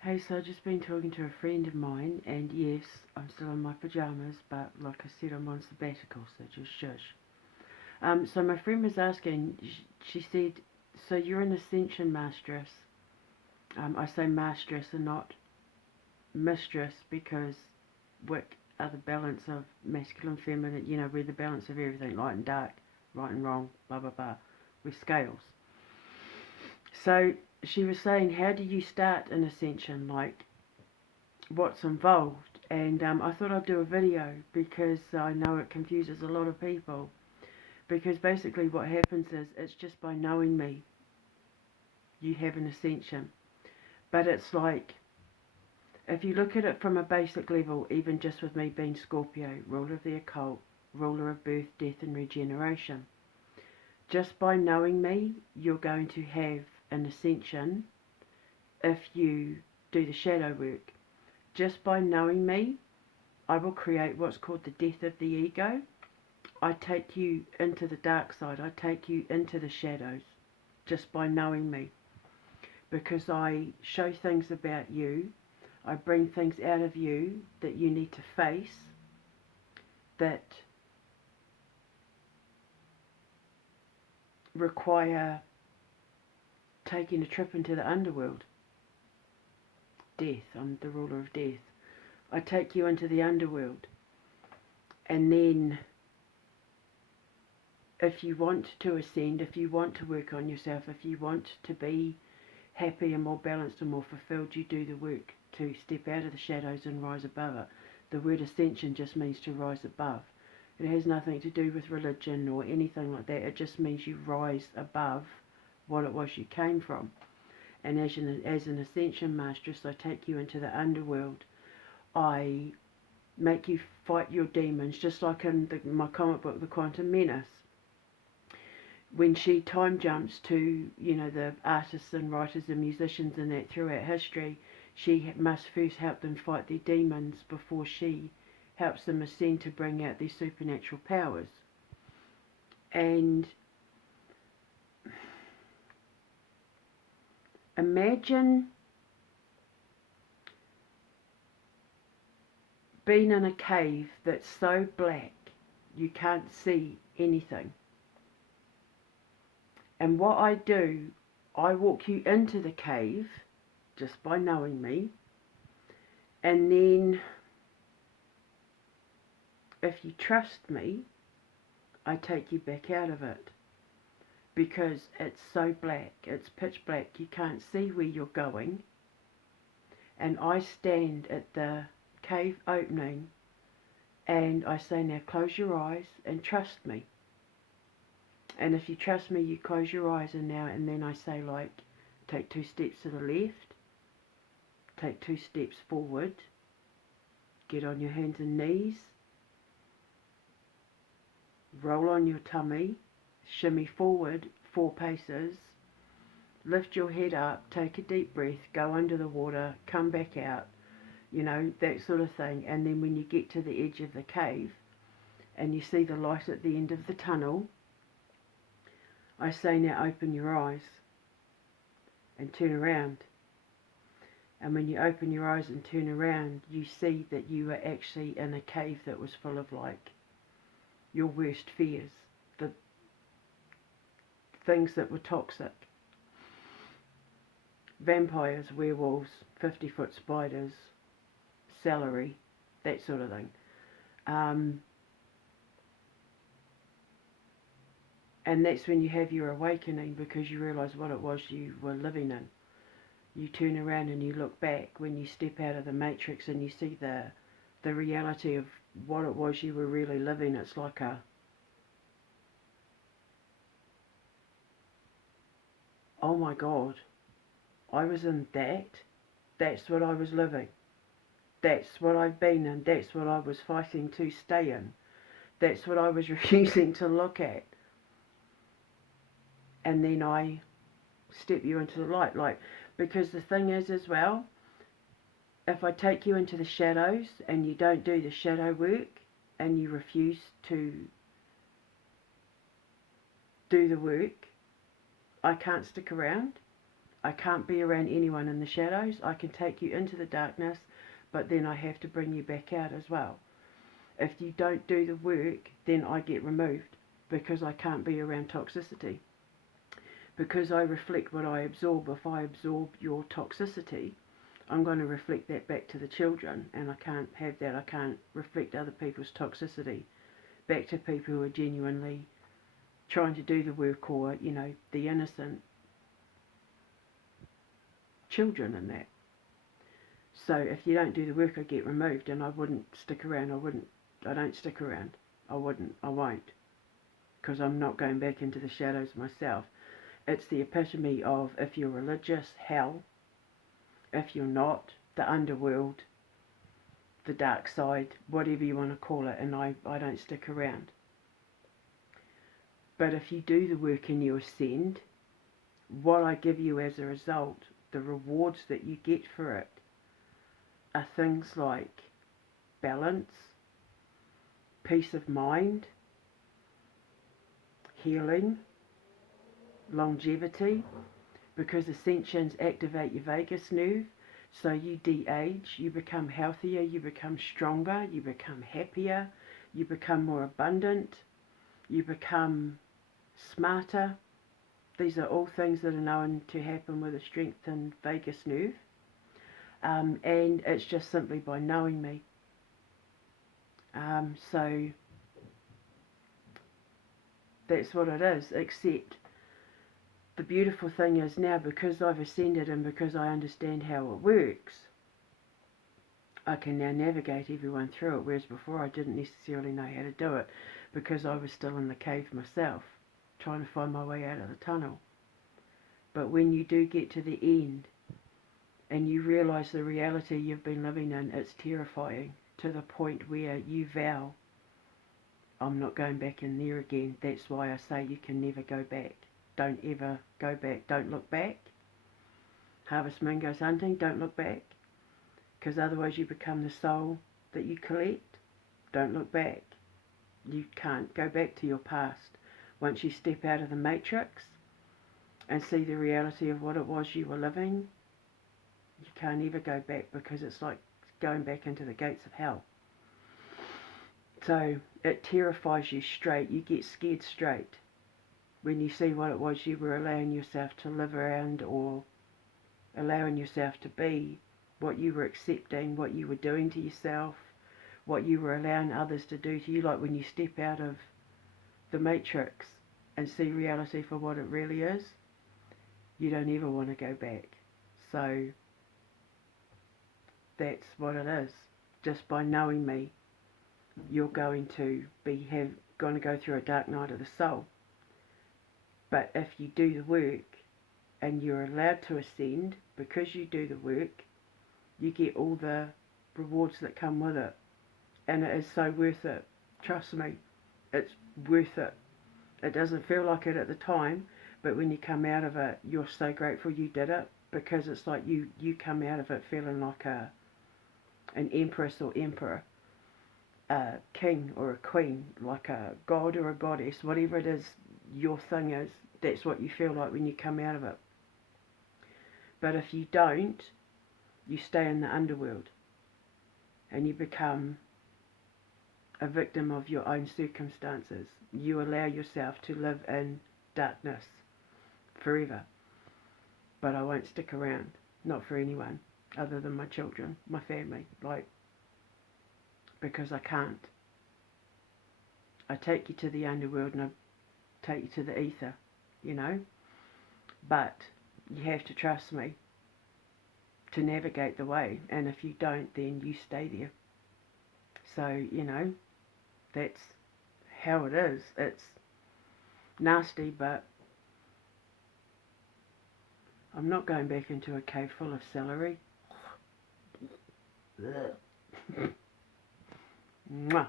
Hey, so I've just been talking to a friend of mine, and yes, I'm still in my pajamas, but like I said, I'm on sabbatical, so just shush. So my friend was asking, she said, so you're an Ascension mastress. I say mastress and not mistress because we are the balance of masculine, feminine, we're the balance of everything, light and dark, right and wrong, blah, blah, blah. We're scales. So she was saying, how do you start an Ascension? Like, what's involved, and I thought I'd do a video because I know it confuses a lot of people, because basically what happens is it's just by knowing me you have an ascension. But it's like, if you look at it from a basic level, even just with me being Scorpio, ruler of the occult, ruler of birth, death and regeneration, just by knowing me you're going to have an ascension if you do the shadow work. Just by knowing me, I will create what's called the death of the ego. I take you into the dark side. I take you into the shadows just by knowing me. Because I show things about you. I bring things out of you that you need to face, that require taking a trip into the underworld. Death. I'm the ruler of death. I take you into the underworld. And then if you want to ascend, if you want to work on yourself, if you want to be happy and more balanced and more fulfilled, you do the work to step out of the shadows and rise above it. The word ascension just means to rise above. It has nothing to do with religion or anything like that. It just means you rise above what it was you came from. And as an ascension mastress, I take you into the underworld. I make you fight your demons, just like in my comic book, The Quantum Menace. When she time jumps to, the artists and writers and musicians and that throughout history, she must first help them fight their demons before she helps them ascend to bring out their supernatural powers. And imagine being in a cave that's so black you can't see anything. And what I do, I walk you into the cave just by knowing me, and then if you trust me, I take you back out of it, because it's so black, it's pitch black, you can't see where you're going, and I stand at the cave opening and I say, now close your eyes and trust me. And if you trust me, you close your eyes, and then I say, like, take 2 steps to the left, take 2 steps forward, get on your hands and knees, roll on your tummy, shimmy forward 4 paces, lift your head up, take a deep breath, go under the water, come back out, that sort of thing. And then when you get to the edge of the cave and you see the light at the end of the tunnel, I say, now open your eyes and turn around. And when you open your eyes and turn around, you see that you are actually in a cave that was full of, like, your worst fears, the things that were toxic. Vampires, werewolves, 50-foot spiders, celery, that sort of thing. And that's when you have your awakening, because you realise what it was you were living in. You turn around and you look back when you step out of the matrix and you see the reality of what it was you were really living. It's like oh my God, I was in that. That's what I was living. That's what I've been in. That's what I was fighting to stay in. That's what I was refusing to look at. And then I step you into the light. Like, because the thing is as well, if I take you into the shadows and you don't do the shadow work and you refuse to do the work, I can't stick around. I can't be around anyone in the shadows. I can take you into the darkness, but then I have to bring you back out as well. If you don't do the work, then I get removed because I can't be around toxicity. Because I reflect what I absorb. If I absorb your toxicity, I'm going to reflect that back to the children, and I can't have that. I can't reflect other people's toxicity back to people who are genuinely trying to do the work, or, you know, the innocent children in that. So if you don't do the work, I get removed, and I wouldn't stick around. I don't stick around. I won't. Because I'm not going back into the shadows myself. It's the epitome of, if you're religious, hell. If you're not, the underworld, the dark side, whatever you want to call it, and I don't stick around. But if you do the work and you ascend, what I give you as a result, the rewards that you get for it, are things like balance, peace of mind, healing, longevity, because Ascensions activate your vagus nerve, so you de-age, you become healthier, you become stronger, you become happier, you become more abundant, you become smarter. These are all things that are known to happen with a strengthened vagus nerve, and it's just simply by knowing me. So that's what it is, except the beautiful thing is now, because I've ascended and because I understand how it works, I can now navigate everyone through it, whereas before I didn't necessarily know how to do it because I was still in the cave myself, trying to find my way out of the tunnel. But when you do get to the end and you realise the reality you've been living in, it's terrifying, to the point where you vow, I'm not going back in there again. That's why I say you can never go back. Don't ever go back. Don't look back. Harvest Moon goes hunting. Don't look back. Because otherwise you become the soul that you collect. Don't look back. You can't go back to your past. Once you step out of the matrix and see the reality of what it was you were living, you can't ever go back, because it's like going back into the gates of hell. So it terrifies you straight. You get scared straight when you see what it was you were allowing yourself to live around, or allowing yourself to be, what you were accepting, what you were doing to yourself, what you were allowing others to do to you. Like when you step out of the matrix and see reality for what it really is, you don't ever want to go back. So that's what it is. Just by knowing me, you're going to go through a dark night of the soul. But if you do the work and you're allowed to ascend, because you do the work, you get all the rewards that come with it. And it is so worth it. Trust me, it's worth it. It doesn't feel like it at the time, but when you come out of it, you're so grateful you did it, because it's like you come out of it feeling like an empress or emperor, a king or a queen, like a god or a goddess, whatever it is your thing is, that's what you feel like when you come out of it. But if you don't, you stay in the underworld and you become a victim of your own circumstances. You allow yourself to live in darkness forever. But I won't stick around, not for anyone other than my children, my family, because I can't. I take you to the underworld and I take you to the ether, but you have to trust me to navigate the way, and if you don't, then you stay there. So, that's how it is. It's nasty, but I'm not going back into a cave full of celery. Mwah.